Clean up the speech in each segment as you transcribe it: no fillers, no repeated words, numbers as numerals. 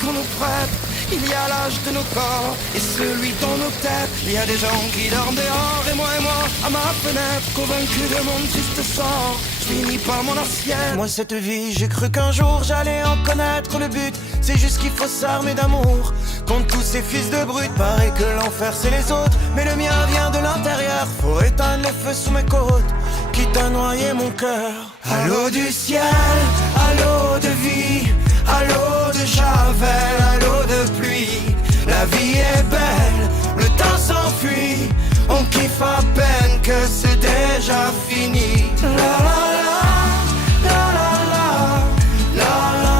qu'on nous prête. Il y a l'âge de nos corps et celui dans nos têtes. Il y a des gens qui dorment dehors et moi, à ma fenêtre, convaincu de mon triste sort. Je finis par mon assiette. Moi cette vie, j'ai cru qu'un jour j'allais en connaître le but. C'est juste qu'il faut s'armer d'amour contre tous ces fils de brutes. Paraît que l'enfer c'est les autres, mais le mien vient de l'intérieur. Faut éteindre les feux sous mes côtes, quitte à noyer mon cœur. À l'eau du ciel, à l'eau de vie, à l'eau de javel, à l'eau de pluie. La vie est belle, le temps s'enfuit. On kiffe à peine que c'est déjà fini. La la la, la la la, la la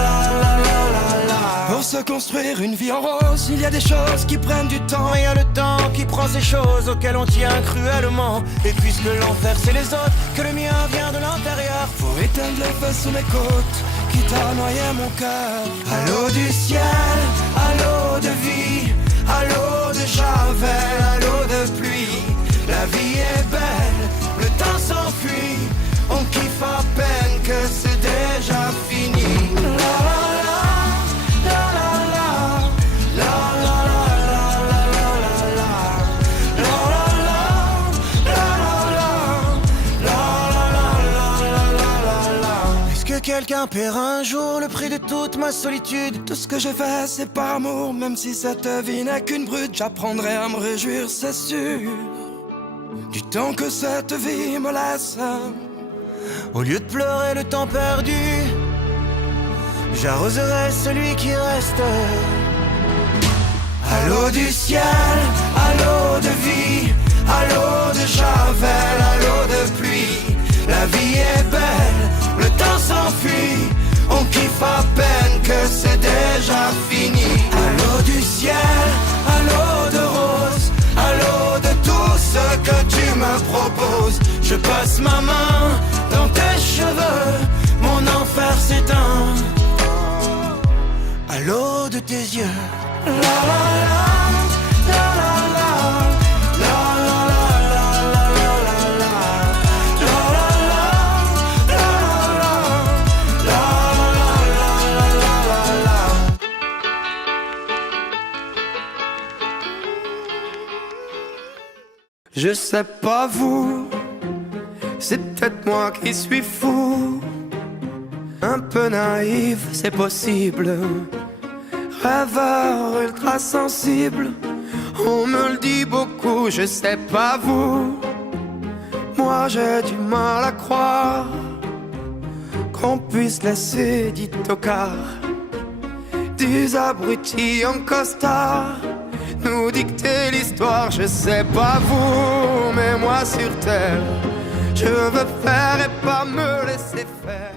la, la la la. Pour se construire une vie en rose, il y a des choses qui prennent du temps. Il y a le temps qui prend ces choses auxquelles on tient cruellement. Et puisque l'enfer c'est les autres, que le mien vient de l'intérieur. Faut éteindre les feux sous mes côtes, quitte à noyer mon cœur. À l'eau du ciel, à l'eau de vie, à l'eau de javel, à l'eau de pluie. La vie est belle, le temps s'enfuit. On kiffe à peine que c'est déjà fini. La la la, la la la, la la la, la la la la, la la la, la la la, la. Est-ce que quelqu'un paiera un jour le prix de toute ma solitude? Tout ce que j'ai fait c'est par amour, même si cette vie n'est qu'une brute. J'apprendrai à me réjouir, c'est sûr, du temps que cette vie me laisse. Au lieu de pleurer le temps perdu, j'arroserai celui qui reste. À l'eau du ciel, à l'eau de vie, à l'eau de javel, à l'eau de pluie. La vie est belle, le temps s'enfuit. On kiffe à peine que c'est déjà fini. À l'eau du ciel, à l'eau de rose, à l'eau de tout ce que tu me proposes. Je passe ma main dans tes cheveux, mon enfer s'éteint. À l'eau de tes yeux. La la la, la la la, la la la, la la la la, la la la, la la la, la la la. Je sais pas vous, c'est peut-être moi qui suis fou, un peu naïf, c'est possible, rêveur ultra sensible. On me le dit beaucoup, je sais pas vous, moi j'ai du mal à croire qu'on puisse laisser des tocards, des abrutis en costard, nous dicter l'histoire. Je sais pas vous, mais moi sur terre, je veux faire et pas me laisser faire.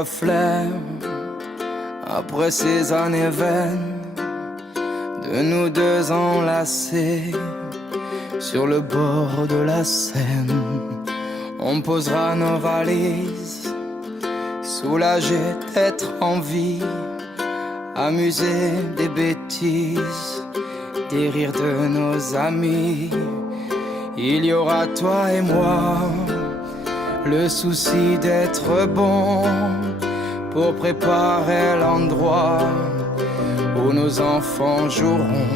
reflet après ces années vaines de nous deux enlacés sur le bord de la Seine. On posera nos valises, soulagés d'être en vie, amusés des bêtises, des rires de nos amis. Il y aura toi et moi, le souci d'être bon pour préparer l'endroit où nos enfants joueront.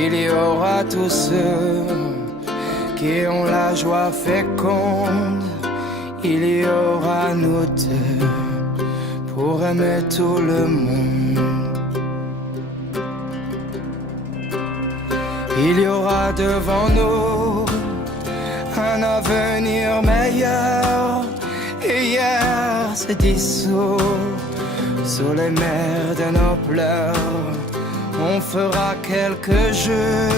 Il y aura tous ceux qui ont la joie féconde. Il y aura nous deux pour aimer tout le monde. Il y aura devant nous un avenir meilleur. Et hier s'est dissous sous les mers de nos pleurs. On fera quelques jeux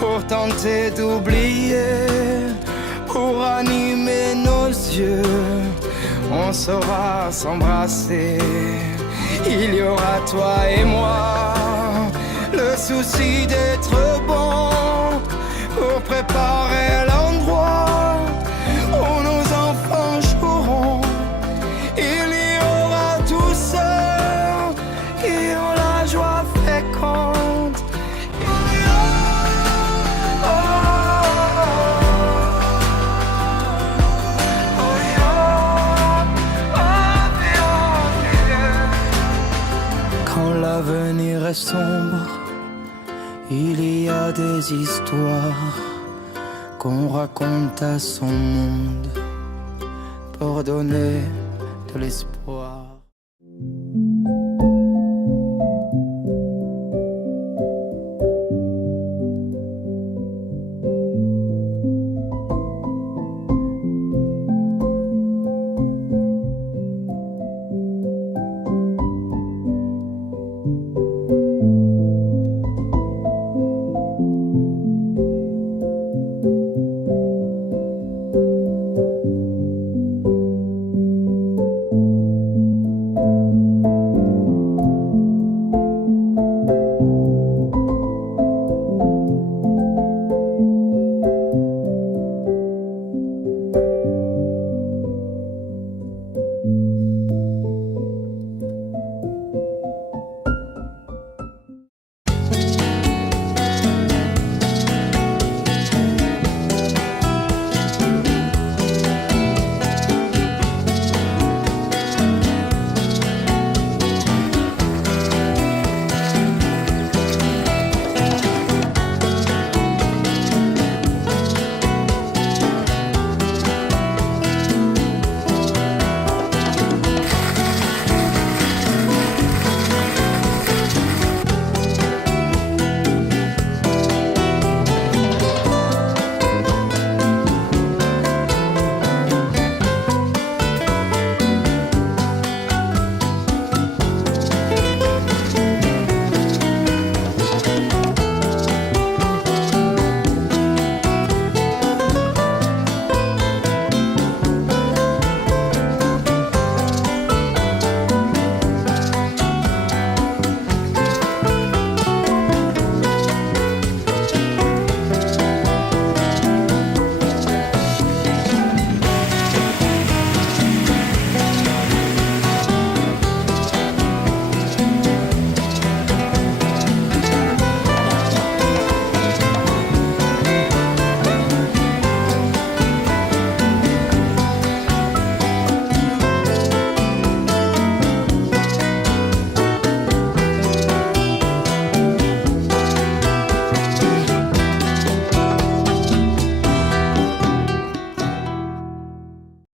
pour tenter d'oublier, pour animer nos yeux. On saura s'embrasser. Il y aura toi et moi, le souci d'être bon pour préparer l'endroit où nos enfants joueront. Il y aura tous ceux qui ont la joie féconde. Quand l'avenir est sombre, il y a des histoires qu'on raconte à son monde pour donner de l'espoir.